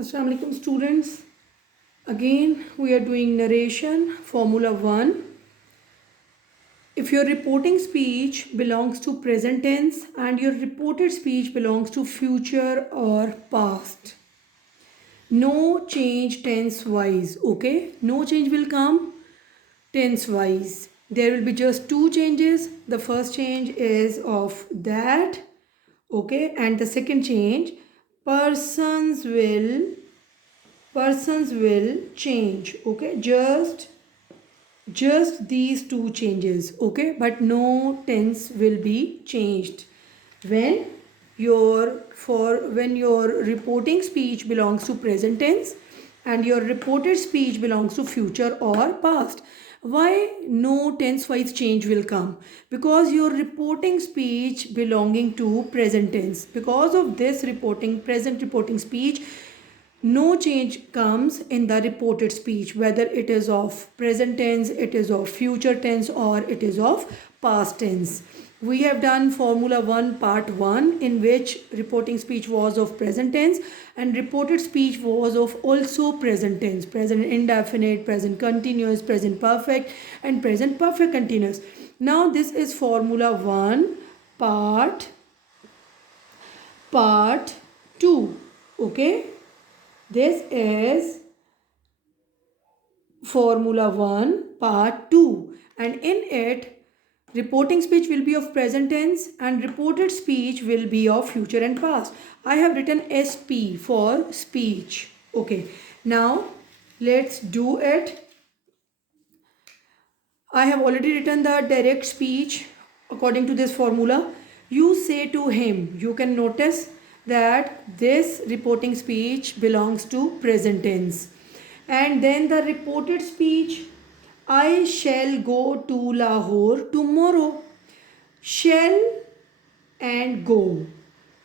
Assalamu alaikum students. Again we are doing narration formula 1. If your reporting speech belongs to present tense and your reported speech belongs to future or past, no change tense wise. Okay, no change will come tense wise. There will be just two changes. The first change is of that, okay, and the second change, persons will change. Okay, just these two changes. Okay, but no tense will be changed when your reporting speech belongs to present tense and your reported speech belongs to future or past. Why no tense wise change will come? Because your reporting speech belonging to present tense. Because of this present reporting speech, no change comes in the reported speech, whether it is of present tense, it is of future tense, or it is of past tense. We have done formula 1 part 1, in which reporting speech was of present tense and reported speech was of also present tense, present indefinite, present continuous, present perfect, and present perfect continuous. Now this is formula 1 part 2. Okay, this is formula 1 part 2, and in it reporting speech will be of present tense and reported speech will be of future and past. I have written SP for speech. Okay, now let's do it. I have already written the direct speech according to this formula. You say to him. You can notice that this reporting speech belongs to present tense. And then the reported speech, I shall go to Lahore tomorrow. Shall and go,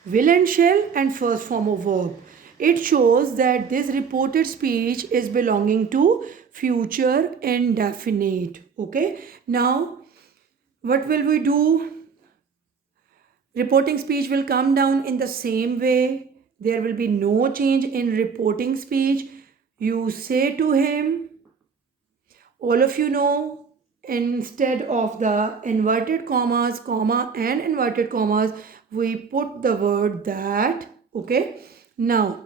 will and shall, and first form of verb. It shows that this reported speech is belonging to future indefinite. Okay, now what will we do? Reporting speech will come down in the same way. There will be no change in reporting speech. You say to him, all of you know, instead of the inverted commas, comma and inverted commas, we put the word that. Okay, now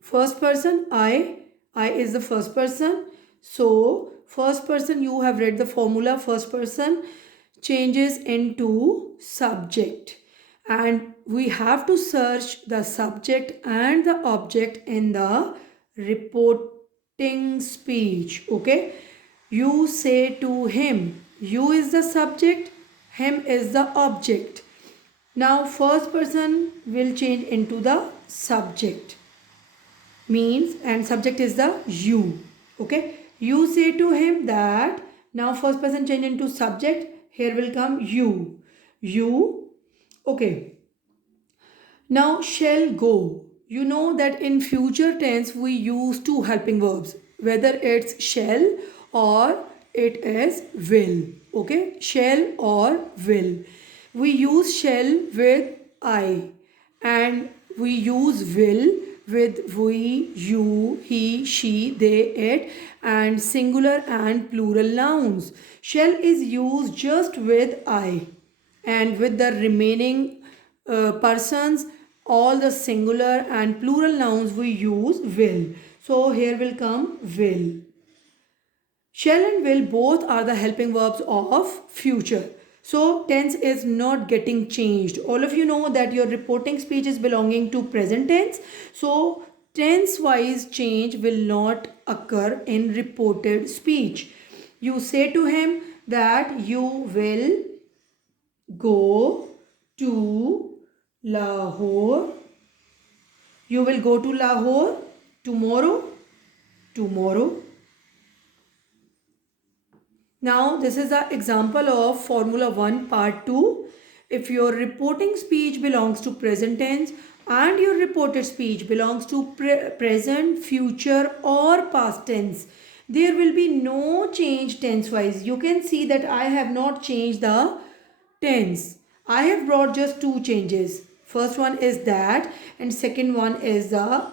first person, I is the first person. So first person, you have read the formula. First person changes into subject, and we have to search the subject and the object in the reporting speech. Okay, you say to him. You is the subject, him is the object. Now first person will change into the subject, means, and subject is the you. Okay, you say to him that. Now first person change into subject. Here will come you. Okay, now shall go. You know that in future tense we use two helping verbs, whether it's shall or it is will. Okay, shall or will. We use shall with I, and we use will with we, you, he, she, they, it, and singular and plural nouns. Shall is used just with I, and with the remaining persons, all the singular and plural nouns, we use will. So here will come will. Shall and will both are the helping verbs of future. So tense is not getting changed. All of you know that your reporting speech is belonging to present tense. So tense wise change will not occur in reported speech. You say to him that you will go to Lahore. You will go to Lahore tomorrow. Now this is an example of formula 1 part 2. If your reporting speech belongs to present tense and your reported speech belongs to present, future or past tense, there will be no change tense wise. You can see that I have not changed the tense. I have brought just two changes. First one is that, and second one is the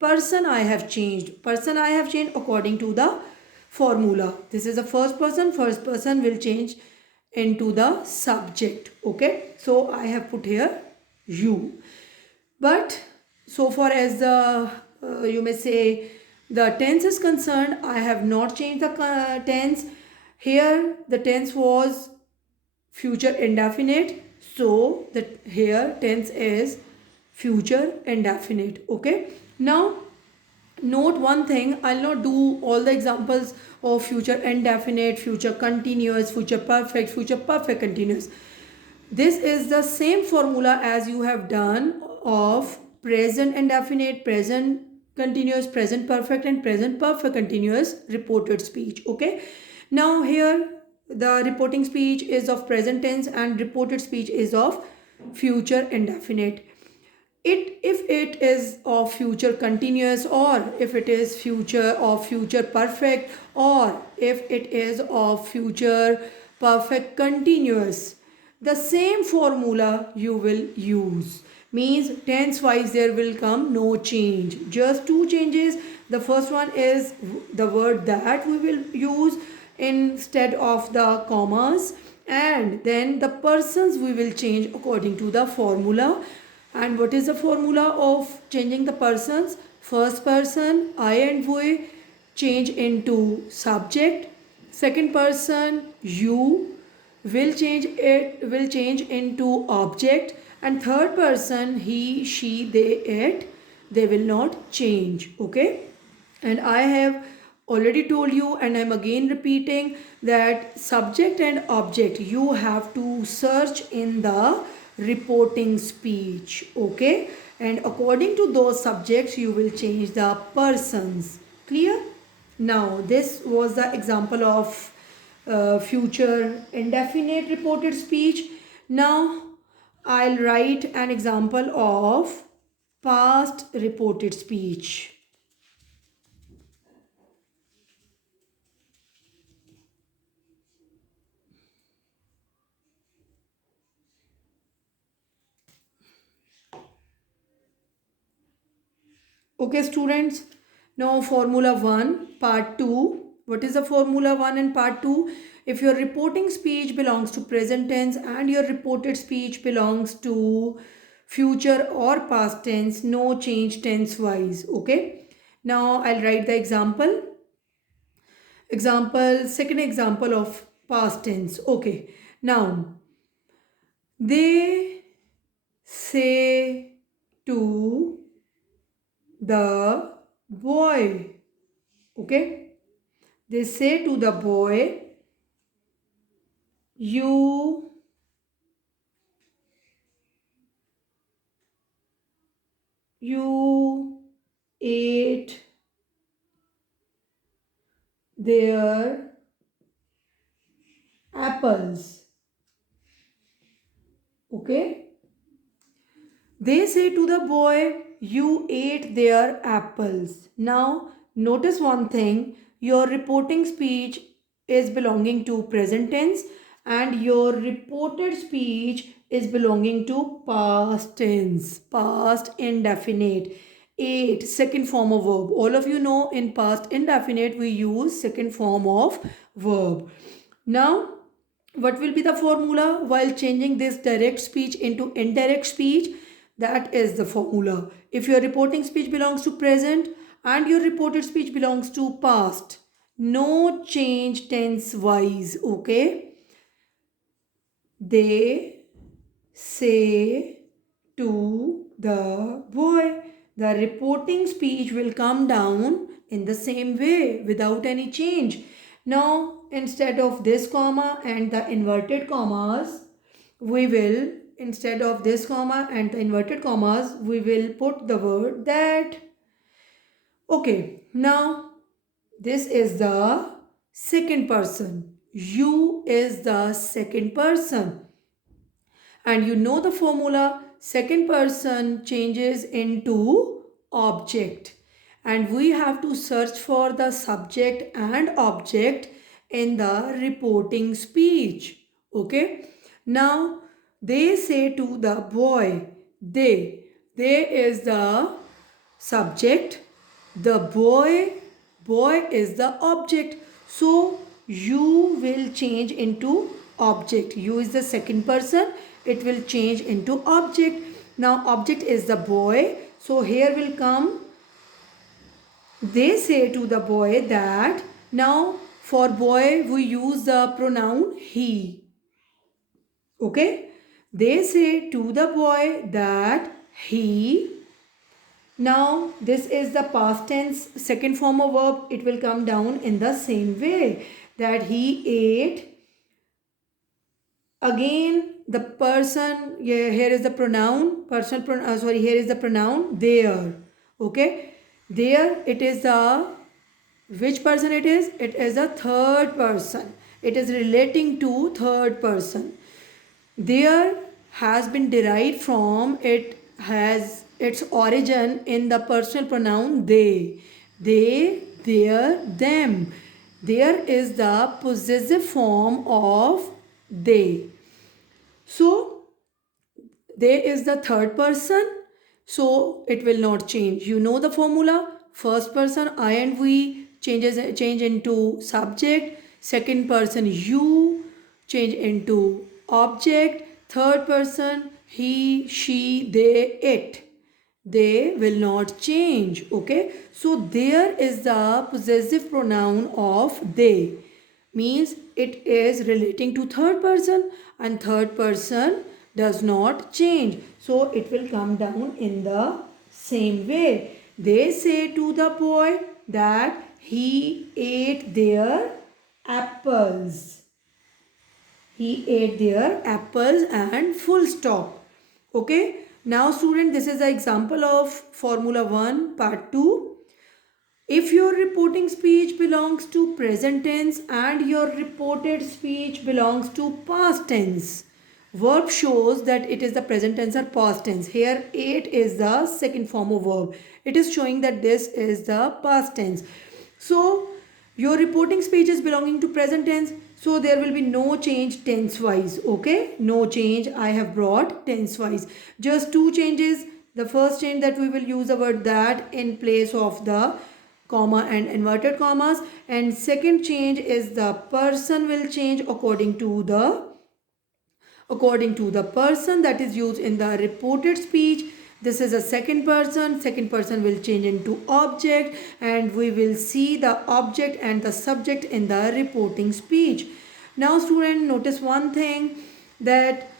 person I have changed. Person I have changed according to the formula. This is the first person. First person will change into the subject. Okay. So I have put here you. But so far as the you may say the tense is concerned, I have not changed the tense. Here the tense was future indefinite, so that here tense is future indefinite. Okay, now note one thing, I'll not do all the examples of future indefinite, future continuous, future perfect continuous. This is the same formula as you have done of present indefinite, present continuous, present perfect and present perfect continuous reported speech. Okay. Now here the reporting speech is of present tense and reported speech is of future indefinite. If it is of future continuous, or if it is future of future perfect, or if it is of future perfect continuous, the same formula you will use. Means tense wise there will come no change, just two changes. The first one is the word that we will use instead of the commas, and then the persons we will change according to the formula. And what is the formula of changing the persons? First person I and we change into subject. Second person you will change into object, and third person he, she, they, it, they will not change. Okay, and I have already told you and I'm again repeating that subject and object you have to search in the reporting speech. Okay, and according to those subjects you will change the persons. Clear? Now this was the example of future indefinite reported speech. Now I'll write an example of past reported speech. Okay students, now formula 1 part 2. What is the formula 1 and part 2? If your reporting speech belongs to present tense and your reported speech belongs to future or past tense, no change tense wise. Okay, now I'll write the example. Second example of past tense. Okay, now they say to the boy. Okay, they say to the boy, you ate their apples. Okay, they say to the boy, you ate their apples. Now notice one thing, your reporting speech is belonging to present tense and your reported speech is belonging to past tense, past indefinite. Ate, second form of verb. All of you know in past indefinite we use second form of verb. Now what will be the formula while changing this direct speech into indirect speech? That is the formula. If your reporting speech belongs to present and your reported speech belongs to past, no change tense wise. Okay, they say to the boy, the reporting speech will come down in the same way without any change. Now instead of this comma and the inverted commas, we will instead of this comma and the inverted commas we will put the word that. Okay, now this is the second person, you is the second person, and you know the formula, second person changes into object, and we have to search for the subject and object in the reporting speech. Okay, now they say to the boy, they is the subject The boy is the object. So you will change into object. You is the second person. It will change into object. Now object is the boy. So here will come, they say to the boy that, now for boy we use the pronoun he. Okay. They say to the boy that he. Now this is the past tense second form of verb. It will come down in the same way, that he ate. Again the person, here is the pronoun, personal pronoun, sorry, here is the pronoun there. Okay. There, it is the, which person it is? It is a third person. It is relating to third person. There has been derived from, it has its origin in the personal pronoun they. They, their, them. There is the possessive form of they. So they is the third person, so it will not change. You know the formula. First person I and we change into subject. Second person you change into object. Third person he, she, they, it. They will not change. Okay. So there is the possessive pronoun of they. Means it is relating to third person, and third person does not change. So it will come down in the same way. They say to the boy that he ate their apples. He ate their apples, and full stop. Okay. Now student, this is the example of Formula 1 part 2. If your reporting speech belongs to present tense and your reported speech belongs to past tense, verb shows that it is the present tense or past tense. Here ate is the second form of verb. It is showing that this is the past tense. So your reporting speech is belonging to present tense. So there will be no change tense wise. Okay, no change. I have brought tense wise. Just two changes. The first change, that we will use the word that in place of the comma and inverted commas, and second change is the person will change according to the person that is used in the reported speech. This is a second person will change into object, and we will see the object and the subject in the reporting speech. Now student, notice one thing, that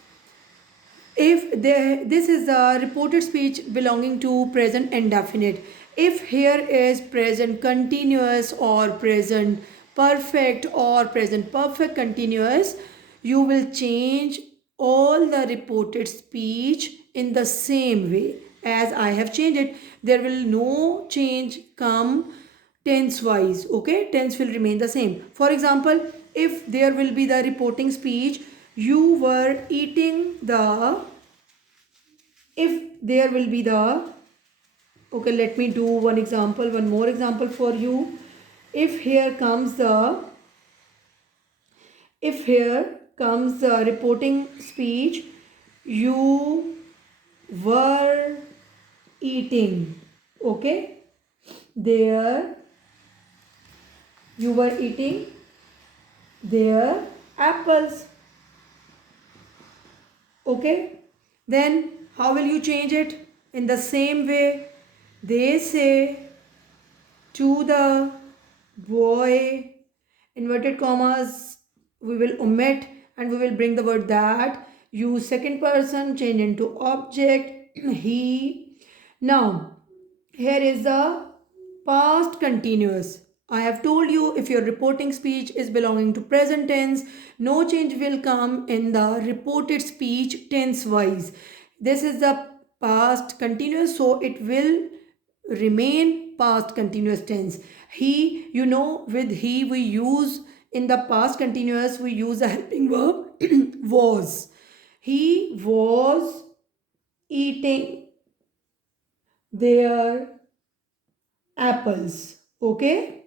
if this is a reported speech belonging to present indefinite, if here is present continuous or present perfect or present perfect continuous, you will change all the reported speech in the same way as I have changed it. There will no change come tense wise. Okay, tense will remain the same. For example, if there will be the reporting speech, you were eating the, if there will be the, okay, let me do one more example for you. If here comes the reporting speech, you were eating, okay, there, you were eating their apples. Okay, then how will you change it? In the same way, they say to the boy, inverted commas we will omit, and we will bring the word that. Use second person, change into object, he. Now here is the past continuous. I have told you, if your reporting speech is belonging to present tense, no change will come in the reported speech tense wise. This is the past continuous, so it will remain past continuous tense. He, you know, with he we use, in the past continuous we use the helping verb was. He was eating their apples. Okay,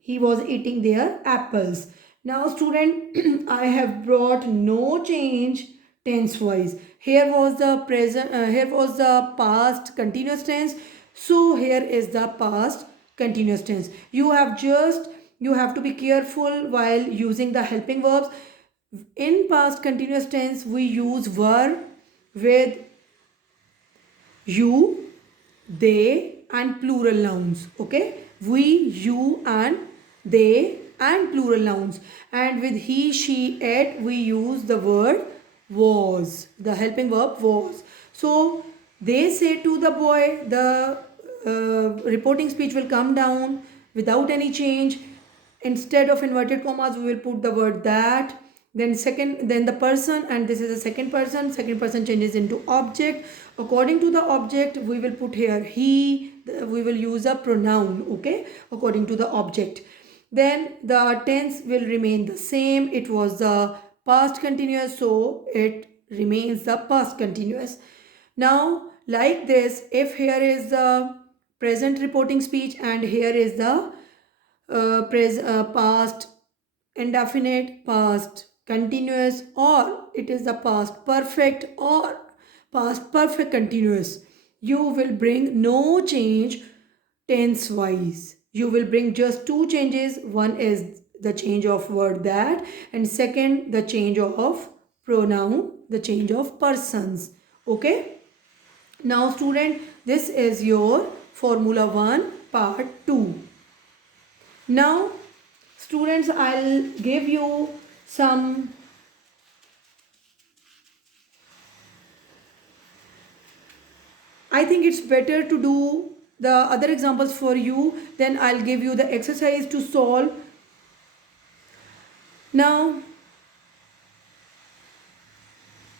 he was eating their apples. Now student, I have brought no change tense wise. Here was the present, here was the past continuous tense. So here is the past continuous tense. You have to be careful while using the helping verbs. In past continuous tense, we use were with you, they and plural nouns. Okay, we, you and they and plural nouns. And with he, she, it, we use the word was, the helping verb was. So they say to the boy, the reporting speech will come down without any change. Instead of inverted commas, we will put the word that. Then the person, and this is the second person changes into object. According to the object, we will put here he. We will use a pronoun, okay, according to the object. Then the tense will remain the same. It was the past continuous, so it remains the past continuous. Now like this, if here is the present reporting speech and here is the past indefinite, past continuous, or it is the past perfect or past perfect continuous, you will bring no change tense wise. You will bring just two changes. One is the change of word that, and second the change of pronoun, the change of persons. Okay, now student, this is your formula 1 part 2. Now students, I'll give you some I think it's better to do the other examples for you, then I'll give you the exercise to solve. Now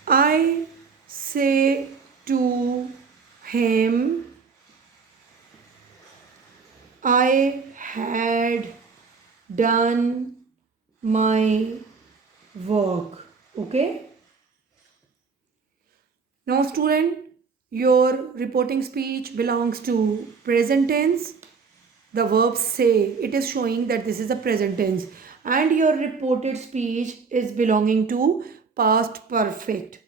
I say to him, I had done my work. Okay, now student, your reporting speech belongs to present tense. The verb say, it is showing that this is a present tense, and your reported speech is belonging to past perfect.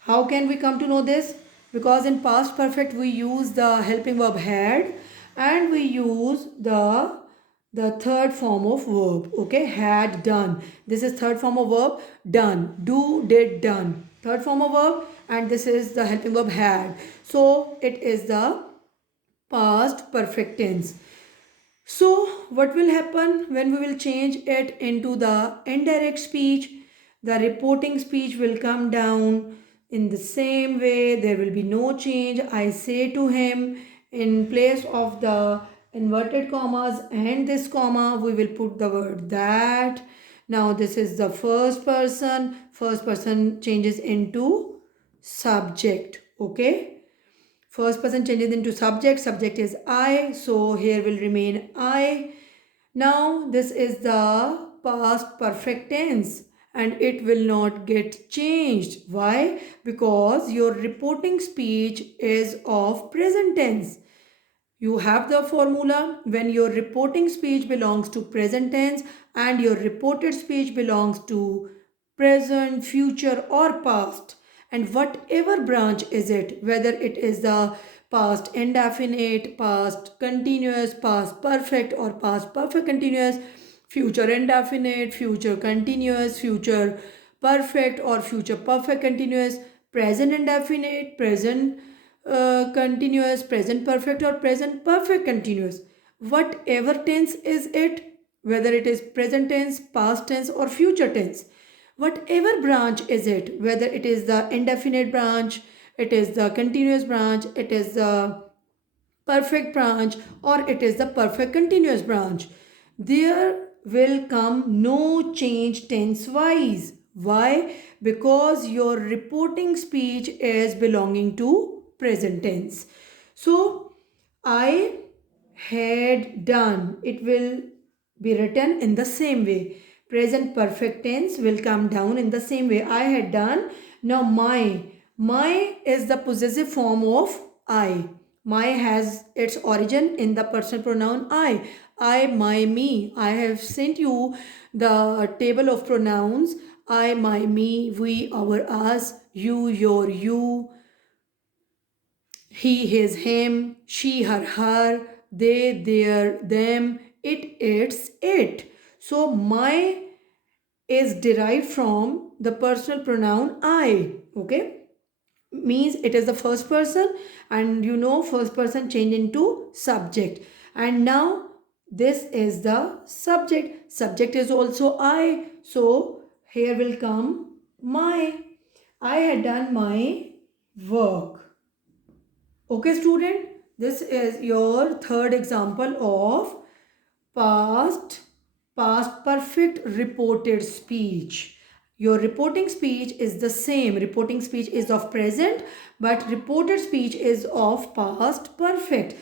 How can we come to know this? Because in past perfect we use the helping verb had, and we use the third form of verb. Okay, had done. This is third form of verb, done. Do, did, done. Third form of verb, and this is the helping verb had. So it is the past perfect tense. So what will happen when we will change it into the indirect speech? The reporting speech will come down in the same way. There will be no change. I say to him, in place of the inverted commas and this comma, we will put the word that. Now this is the first person. First person changes into subject. Okay. First person changes into subject. Subject is I. So here will remain I. Now this is the past perfect tense and it will not get changed. Why? Because your reporting speech is of present tense. You have the formula when your reporting speech belongs to present tense and your reported speech belongs to present, future or past. And whatever branch is it, whether it is the past indefinite, past continuous, past perfect or past perfect continuous, future indefinite, future continuous, future perfect or future perfect continuous, present indefinite, present continuous, present perfect or present perfect continuous. Whatever tense is it, whether it is present tense, past tense or future tense. Whatever branch is it, whether it is the indefinite branch, it is the continuous branch, it is the perfect branch or it is the perfect continuous branch, there will come no change tense wise. Why? Because your reporting speech is belonging to present tense. So I had done, it will be written in the same way. Present perfect tense will come down in the same way. I had done. Now my is the possessive form of I. My has its origin in the personal pronoun I, my, me. I have sent you the table of pronouns. I, my, me, we, our, us, you, your, you, he, his, him, she, her, they, their, them, it, its, it. So my is derived from the personal pronoun I. Okay, means it is the first person, and you know first person change into subject. And now this is the subject. Subject is also I. So here will come my. I had done my work. Okay, student, this is your third example of past past perfect reported speech. Your reporting speech is the same. Reporting speech is of present, but reported speech is of past perfect.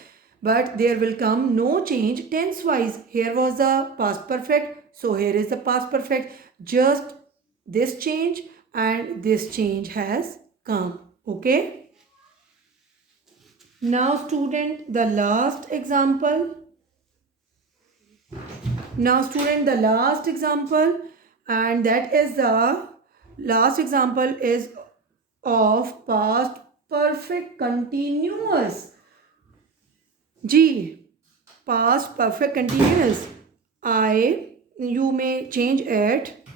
But there will come no change tense wise. Here was the past perfect, so here is the past perfect. Just this change and this change has come. Okay. Now student, the last example. Now student, the last example, and that is the last example is of past perfect continuous. G, past perfect continuous. I, you may change it.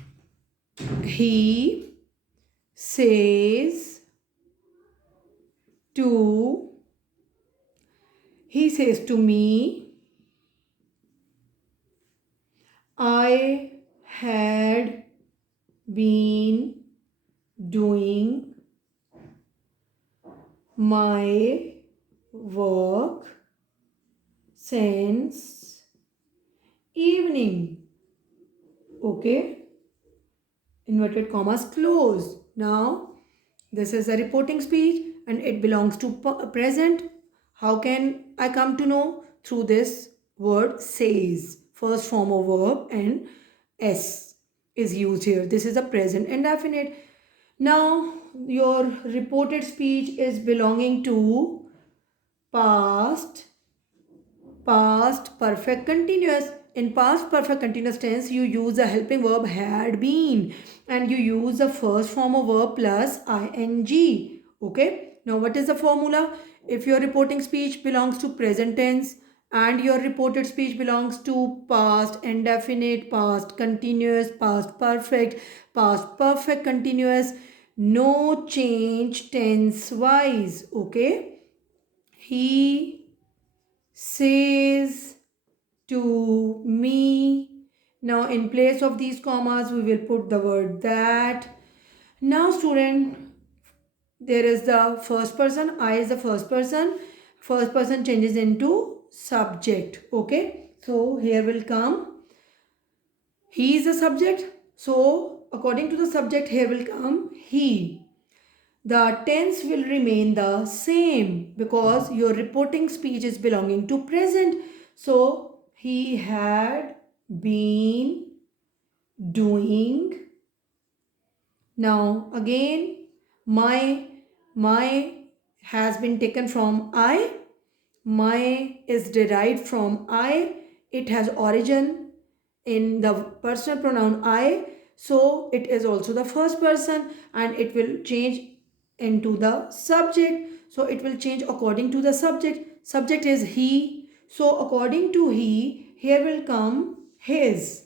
He says to, he says to me, I had been doing my work since evening. Okay, inverted commas close. Now this is a reporting speech and it belongs to present. How can I come to know? Through this word says, first form of verb, and s is used here. This is a present indefinite. Now your reported speech is belonging to past perfect continuous. In past perfect continuous tense, you use the helping verb had been, and you use the first form of verb plus ing. Okay, now what is the formula? If your reporting speech belongs to present tense and your reported speech belongs to past indefinite, past continuous, past perfect continuous, no change tense wise. Okay, he says to me. Now in place of these commas we will put the word that. Now student, there is the first person. I is the first person. First person changes into subject. Okay, so here will come he is the subject. So according to the subject here will come he. The tense will remain the same because your reporting speech is belonging to present. So he had been doing. Now again, my has been taken from I. My is derived from I. It has origin in the personal pronoun I. So it is also the first person and it will change into the subject. So it will change according to the subject. Subject is he. So according to he, here will come his.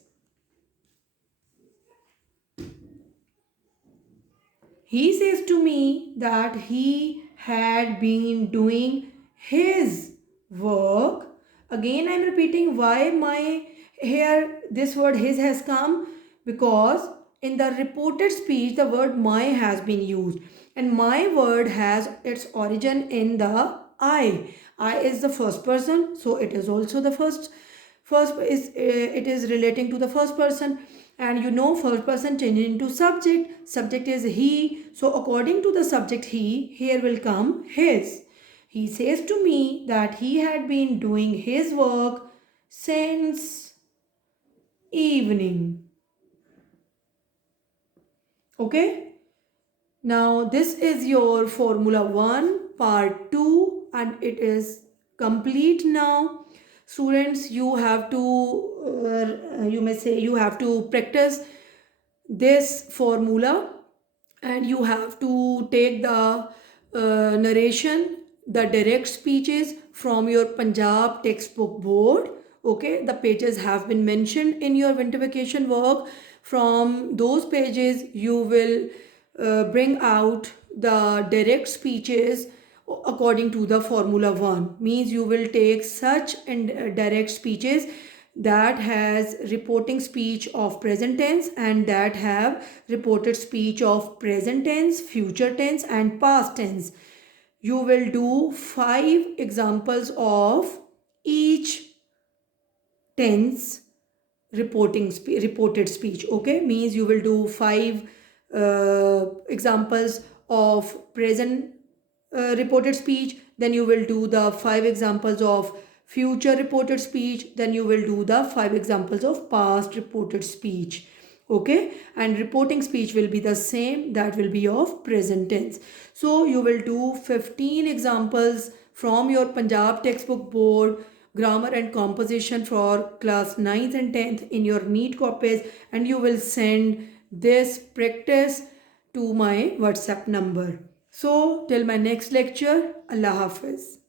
He says to me that he had been doing his work. Again I am repeating why my here this word his has come, because in the reported speech the word my has been used and my word has its origin in the I. I is the first person, so it is also the first is it is relating to the first person. And you know first person changing into subject. Subject is he. So according to the subject he, here will come his. He says to me that he had been doing his work since evening. Okay. Now this is your Formula 1 part 2 and it is complete now. Students, you have to you may say you have to practice this formula and you have to take the narration the direct speeches from your Punjab textbook board. Okay, the pages have been mentioned in your winter vacation work. From those pages you will bring out the direct speeches according to the formula 1. Means you will take such direct speeches that has reporting speech of present tense and that have reported speech of present tense, future tense and past tense. You will do 5 examples of each tense reported speech. Okay, means you will do 5 examples of present reported speech, then you will do the 5 examples of future reported speech, then you will do the 5 examples of past reported speech. Okay, and reporting speech will be the same, that will be of present tense. So you will do 15 examples from your Punjab textbook board grammar and composition for class 9th and 10th in your neat copies, and you will send this practice to my WhatsApp number. So till my next lecture, Allah Hafiz.